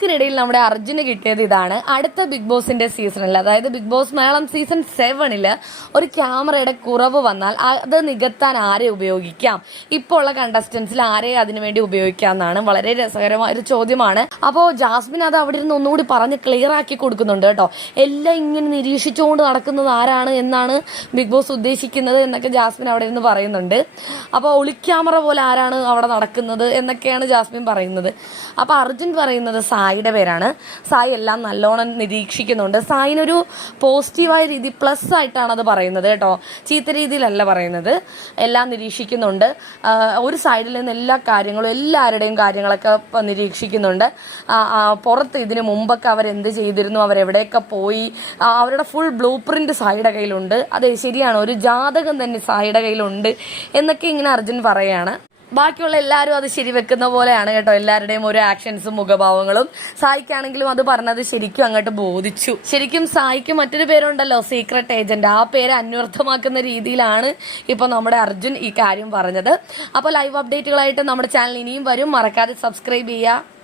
ടാസ്കിനിടയിൽ നമ്മുടെ അർജുന് കിട്ടിയത് ഇതാണ്. അടുത്ത ബിഗ് ബോസിന്റെ സീസണിൽ അതായത് ബിഗ് ബോസ് മലയാളം സീസൺ സെവനിൽ ഒരു ക്യാമറയുടെ കുറവ് വന്നാൽ അത് നികത്താൻ ആരെ ഉപയോഗിക്കാം? ഇപ്പോൾ ഉള്ള കണ്ടസ്റ്റൻസിൽ ആരെ അതിനുവേണ്ടി ഉപയോഗിക്കാം എന്നാണ് വളരെ രസകരമായ ഒരു ചോദ്യമാണ്. അപ്പോൾ ജാസ്മിൻ അത് അവിടെ ഇരുന്ന് ഒന്നുകൂടി പറഞ്ഞ് ക്ലിയർ ആക്കി കൊടുക്കുന്നുണ്ട് കേട്ടോ. എല്ലാം ഇങ്ങനെ നിരീക്ഷിച്ചുകൊണ്ട് നടക്കുന്നത് ആരാണ് എന്നാണ് ബിഗ് ബോസ് ഉദ്ദേശിക്കുന്നത് എന്നൊക്കെ ജാസ്മിൻ അവിടെ ഇരുന്ന് പറയുന്നുണ്ട്. അപ്പോൾ ഒളിക്യാമറ പോലെ ആരാണ് അവിടെ നടക്കുന്നത് എന്നൊക്കെയാണ് ജാസ്മിൻ പറയുന്നത്. അപ്പോൾ അർജുൻ പറയുന്നത് സായിയുടെ പേരാണ്. സായി എല്ലാം നല്ലോണം നിരീക്ഷിക്കുന്നുണ്ട്. സായിനൊരു പോസിറ്റീവായ രീതി പ്ലസ് ആയിട്ടാണ് അത് പറയുന്നത് കേട്ടോ. ചീത്ത രീതിയിലല്ല പറയുന്നത്. എല്ലാം നിരീക്ഷിക്കുന്നുണ്ട്. ഒരു സൈഡിൽ നിന്ന് എല്ലാ കാര്യങ്ങളും എല്ലാവരുടെയും കാര്യങ്ങളൊക്കെ നിരീക്ഷിക്കുന്നുണ്ട്. പുറത്ത് ഇതിന് മുമ്പൊക്കെ അവരെന്ത് ചെയ്തിരുന്നു അവരെവിടെയൊക്കെ പോയി അവരുടെ ഫുൾ ബ്ലൂ പ്രിന്റ് സായിയുടെ കയ്യിലുണ്ട്. അതെ ശരിയാണ്. ഒരു ജാതകം തന്നെ സായിയുടെ കയ്യിലുണ്ട് എന്നൊക്കെ ഇങ്ങനെ അർജുൻ പറയാണ്. ബാക്കിയുള്ള എല്ലാവരും അത് ശരിവെക്കുന്ന പോലെയാണ് കേട്ടോ. എല്ലാവരുടെയും ഓരോ ആക്ഷൻസും മുഖഭാവങ്ങളും. സായിക്കാണെങ്കിലും അത് പറഞ്ഞത് ശരിക്കും അങ്ങോട്ട് ബോധിച്ചു. ശരിക്കും സായിക്ക് മറ്റൊരു പേരുണ്ടല്ലോ സീക്രട്ട് ഏജന്റ് ആ പേര് അന്വർത്ഥമാക്കുന്ന രീതിയിലാണ് ഇപ്പൊ നമ്മുടെ അർജുൻ ഈ കാര്യം പറഞ്ഞത്. അപ്പോൾ ലൈവ് അപ്ഡേറ്റുകളായിട്ട് നമ്മുടെ ചാനൽ ഇനിയും വരും. മറക്കാതെ സബ്സ്ക്രൈബ് ചെയ്യുക.